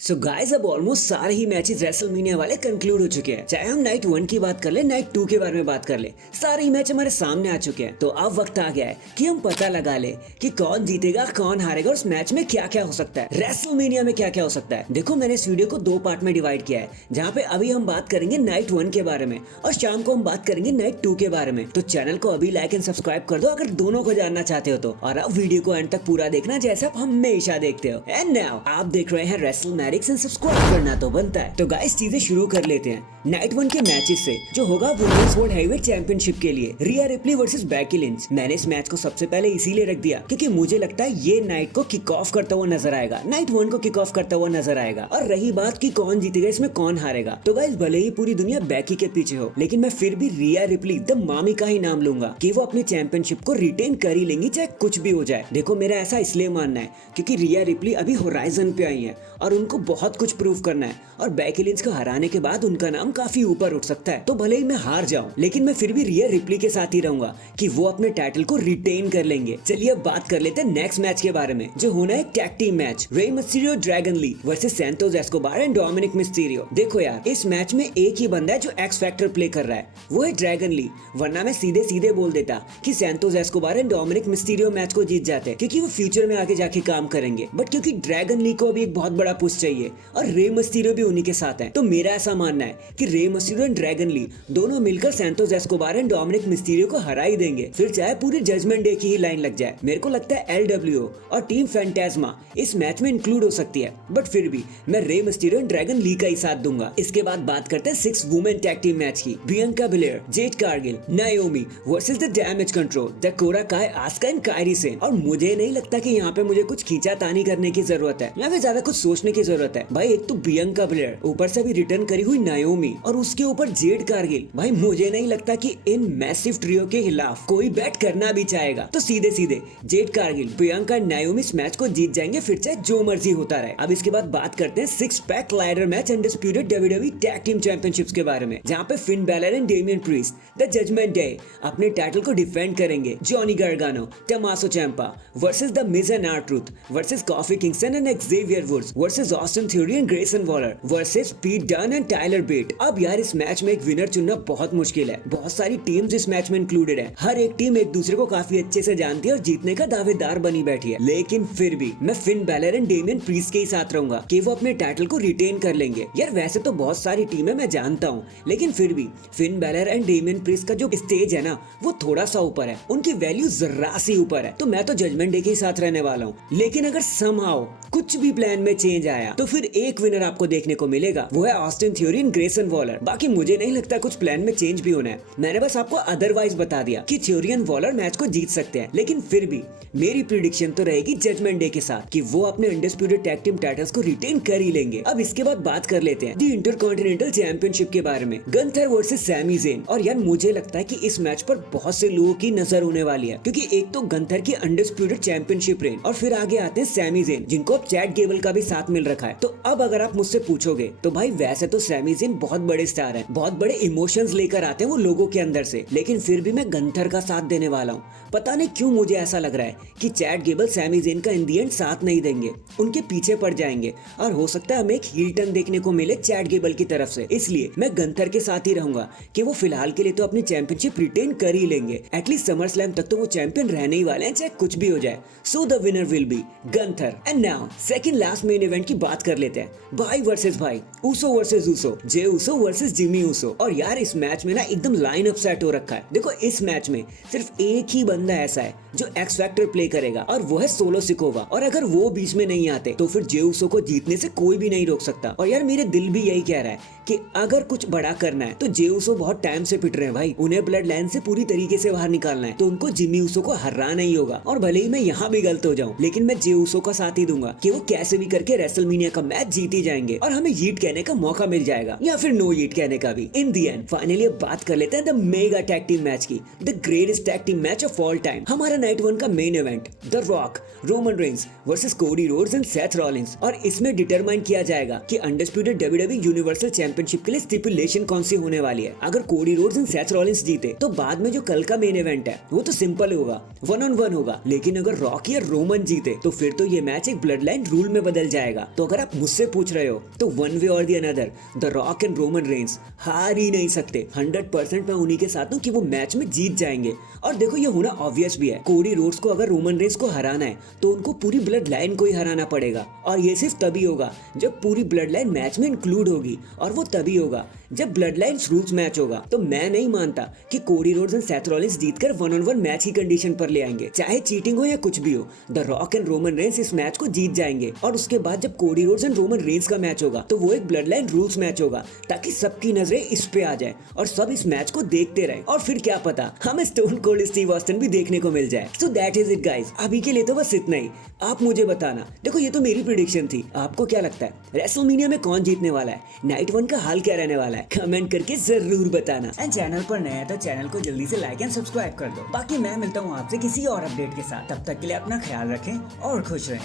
So guys अब almost सारे ही matches WrestleMania वाले कंक्लूड हो चुके हैं। चाहे हम नाइट 1 की बात कर ले, नाइट 2 के बारे में बात कर ले, सारे ही मैच हमारे सामने आ चुके हैं। तो अब वक्त आ गया है कि हम पता लगा ले कि कौन जीतेगा कौन हारेगा और उस मैच में क्या क्या हो सकता है, रेसलमेनिया में क्या क्या हो सकता है। देखो मैंने इस वीडियो को 2 पार्ट में डिवाइड किया है, जहाँ पे अभी हम बात करेंगे नाइट 1 के बारे में और शाम को हम बात करेंगे नाइट 2 के बारे में। तो चैनल को अभी लाइक एंड सब्सक्राइब कर दो अगर दोनों को जानना चाहते हो तो, और अब वीडियो को एंड तक पूरा देखना जैसा आप हमेशा देखते हो। एंड नाउ आप देख रहे हैं रेसलमैनिक्स एंड सब्सक्राइब करना तो बनता है। तो गाइस चीजें शुरू कर लेते हैं नाइट 1 के मैचेस से, जो होगा वुमेन्स वर्ल्ड हैवीवेट चैंपियनशिप के लिए रिया रिप्ली वर्सेस बेकी लिंच। मैंने इस मैच को सबसे पहले इसीलिए रख दिया क्योंकि मुझे लगता है ये नाइट को किक ऑफ करता हुआ नजर आएगा, नाइट 1 को किक ऑफ करता हुआ नजर आएगा। और रही बात कि कौन जीतेगा, इसमें कौन हारेगा, तो गाइस भले ही पूरी दुनिया बेकी के पीछे हो, लेकिन मैं फिर भी रिया रिप्ली द मामी का ही नाम लूंगा कि वो अपने चैंपियनशिप को रिटेन कर ही लेंगी चाहे कुछ भी हो जाए। देखो मेरा ऐसा इसलिए मानना है क्योंकि रिया रिप्ली अभी होराइजन पे आई है और उनको बहुत कुछ प्रूव करना है, और बेकी लिंच को हराने के बाद उनका नाम काफी ऊपर उठ सकता है। तो भले ही मैं हार जाऊं, लेकिन मैं फिर भी रिया रिप्ली के साथ ही रहूंगा कि वो अपने टाइटल को रिटेन कर लेंगे। चलिए अब बात कर लेते हैं नेक्स्ट मैच के बारे में, जो होना है tag team match, Rey Mysterio Dragon Lee versus Santos Escobar and Dominik Mysterio. देखो यार, इस मैच में एक ही बंदा है जो एक्स फैक्टर प्ले कर रहा है, वो है ड्रैगन ली। वरना मैं सीधे सीधे बोल देता कि Santos Escobar and Dominik Mysterio match को जीत जाते क्योंकि वो फ्यूचर में आगे जाके काम करेंगे। बट क्योंकि ड्रैगन ली को अभी एक बहुत बड़ा पुश चाहिए और रे मिस्टीरियो भी उन्हीं के साथ है, तो मेरा ऐसा मानना है कि Rey Mysterio and Dragon Lee दोनों मिलकर Santos Escobar and Dominik Mysterio को हरा ही देंगे, फिर चाहे पूरी जजमेंट डे की ही लाइन लग जाए। मेरे को लगता है एलडब्ल्यूओ और टीम फैंटास्मा इस मैच में इंक्लूड हो सकती है, बट फिर भी मैं Rey Mysterio and Dragon Lee का ही साथ दूंगा। इसके बाद बात करते हैं 6 वुमेन टैग टीम मैच की, Bianca Belair, Jade Cargill, Naomi versus the Damage Control, Dakota Kai, Asuka and Kairi Sen. और मुझे नहीं लगता कि यहाँ पे मुझे कुछ खींचातानी करने की जरूरत है या फिर ज्यादा कुछ सोचने की जरूरत है। भाई एक तो बियांका बिलेयर, ऊपर से भी रिटर्न करी हुई नाओमी, और उसके ऊपर जेड कारगिल। भाई मुझे नहीं लगता कि इन मैसिव ट्रियो के खिलाफ कोई बैट करना भी चाहेगा, तो सीधे सीधे Jade Cargill, Bianca and Naomi इस मैच को जीत जाएंगे, फिर चाहे जो मर्जी होता रहे। अब इसके बाद बात करते हैं 6 pack ladder match undisputed WWE tag team championships के बारे में, जहां पे Finn Balor and Damian Priest the Judgment Day अपने टाइटल को डिफेंड करेंगे। Johnny Gargano, Tommaso Ciampa versus the Miz and R Truth versus Kofi Kingston and Xavier Woods versus Austin Theory and Grayson Waller versus Pete Dunne and Tyler Bate. अब यार इस match में एक winner चुनना बहुत मुश्किल है, बहुत सारी टीम्स इस मैच में इंक्लूडेड है, हर एक टीम एक दूसरे को काफी अच्छे से जानती है और जीतने का दावेदार बनी बैठी है। लेकिन फिर भी मैं fin Balor and Damian priest के ही साथ रहूंगा कि वो अपने टाइटल को रिटेन कर लेंगे। यार वैसे तो बहुत सारी टीम है मैं जानता हूँ, लेकिन फिर भी fin Balor and Damian priest का जो स्टेज है ना, वो थोड़ा सा ऊपर है, उनकी वैल्यू जरा सी ऊपर है, तो मैं तो जजमेंट डे के ही साथ रहने वाला हूँ। लेकिन अगर समहाउ कुछ भी प्लान में चेंज आया तो फिर एक विनर आपको देखने को मिलेगा, वो है Austin Theory and Grayson Waller. बाकी मुझे नहीं लगता कुछ प्लान में चेंज भी होना है, मैंने बस आपको अदरवाइज बता दिया कि थ्योरी एंड वॉलर मैच को जीत सकते हैं। लेकिन फिर भी मेरी प्रिडिक्शन तो रहेगी जजमेंट डे के साथ कि वो अपने अनडिस्प्यूटेड टैग टीम टाइटल्स को रिटेन कर ही लेंगे। अब इसके बाद बात कर लेते हैं द इंटरकॉन्टिनेंटल चैंपियनशिप के बारे में, गंथर वर्सेस सैमी ज़ेन। और यार मुझे लगता है कि इस मैच पर बहुत से लोगों की नजर होने वाली है, क्योंकि एक तो गंथर की अनडिस्प्यूटेड चैंपियनशिप रेन, और फिर आगे आते हैं सैमी ज़ेन जिनको अब चैट गेबल का भी साथ मिल रखा है। तो अब अगर आप मुझसे पूछोगे तो भाई वैसे तो सैमी ज़ेन बहुत बड़े स्टार हैं, बहुत बड़े इमोशंस लेकर आते हैं वो लोगों के अंदर से, लेकिन फिर भी मैं गंथर का साथ देने वाला हूँ। पता नहीं क्यों मुझे ऐसा लग रहा है कि चैट गेबल सैमी ज़ेन का इन दी एंड साथ नहीं देंगे, उनके पीछे पड़ जाएंगे, और हो सकता है हमें एक हील टर्न देखने को मिले चैट गेबल की तरफ से। इसलिए मैं गंथर के साथ ही रहूंगा कि वो फिलहाल के लिए तो अपनी चैंपियनशिप रिटेन कर ही लेंगे, एटलीस्ट समर स्लैम तक तो वो चैंपियन रहने ही वाले हैं चाहे कुछ भी हो जाए। So the winner will be Gunther. And now second last main event की बात कर लेते हैं, भाई वर्सेस भाई, Uso versus Uso, Jey Uso versus Jimmy Uso. और यार इस मैच में ना एकदम लाइन अप सेट हो रखा है। देखो इस मैच में सिर्फ एक ही बंदा ऐसा है जो एक्स फैक्टर प्ले करेगा, और वो है सोलो सिकोवा, और अगर वो बीच में नहीं आते तो फिर जे ऊसो को जीतने से कोई भी नहीं रोक सकता। और यार मेरे दिल भी यही कह रहा है कि अगर कुछ बड़ा करना है तो जे ऊसो बहुत टाइम से पिट रहे हैं भाई, उन्हें ब्लड लाइन से पूरी तरीके से बाहर निकालना है, तो उनको जिमी ऊसो को हराना ही होगा। और भले ही मैं यहाँ भी गलत हो जाऊं, लेकिन मैं जे ऊसो का साथ ही दूंगा कि वो कैसे भी करके रेसलमेनिया का मैच जीत ही जाएंगे और हमें यीट कहने का मौका मिल जाएगा, या फिर नो यीट कहने का भी। इन दी एंड फाइनली अब बात कर लेते हैं the mega tag team match की, the greatest tag team match of all time, हमारा नाइट 1 का main event, the Rock, Roman Reigns versus Cody Rhodes and Seth Rollins. और इसमें डिटरमाइन किया जाएगा कि undisputed WWE universal champion championship के लिए स्टिपुलेशन कौन सी होने वाली है। अगर कोडी रोड्स एंड सेथ रॉलिंस जीते तो बाद में जो कल का मेन इवेंट है वो तो सिंपल होगा, 1-on-1 होगा। लेकिन अगर रॉक या रोमन जीते तो फिर तो ये मैच एक ब्लड लाइन रूल में बदल जाएगा। तो अगर आप मुझसे पूछ रहे हो तो वन वे और the another the rock and Roman Reigns हार ही नहीं सकते। 100% मैं उन्हीं के साथ हूँ कि वो मैच में जीत जाएंगे। और देखो ये होना ऑब्वियस भी है, कोडी रोड्स को अगर रोमन रेंस को हराना है तो उनको पूरी ब्लड लाइन को ही हराना पड़ेगा। और ये सिर्फ तभी होगा जब पूरी ब्लड लाइन मैच में इंक्लूड होगी, और वो तभी होगा जब ब्लड लाइन्स रूल्स मैच होगा। तो मैं नहीं मानता कि कोडी रोड्स एंड सेथ रॉलिंस जीतकर 1-on-1 मैच की कंडीशन पर ले आएंगे, चाहे चीटिंग हो या कुछ भी हो। The rock and Roman Reigns इस मैच को जीत जाएंगे, और उसके बाद जब कोडी रोड्स एंड रोमन रेंस का मैच होगा तो वो एक ब्लड लाइन रूल्स मैच होगा, ताकि सबकी नजरें इस पे आ जाए और सब इस मैच को देखते रहे। और फिर क्या पता हमें स्टोन कोल्ड स्टीव ऑस्टिन भी देखने को मिल जाए। So that is it guys, अभी के लिए तो बस इतना ही। आप मुझे बताना, देखो ये तो मेरी प्रेडिक्शन थी, आपको क्या लगता है रेसलमेनिया में कौन जीतने वाला है, नाइट 1 का हाल क्या रहने वाला है, कमेंट करके जरूर बताना। एंड चैनल पर नया है तो चैनल को जल्दी से लाइक एंड सब्सक्राइब कर दो। बाकी मैं मिलता हूँ आपसे किसी और अपडेट के साथ, तब तक के लिए अपना ख्याल रखें और खुश रहें।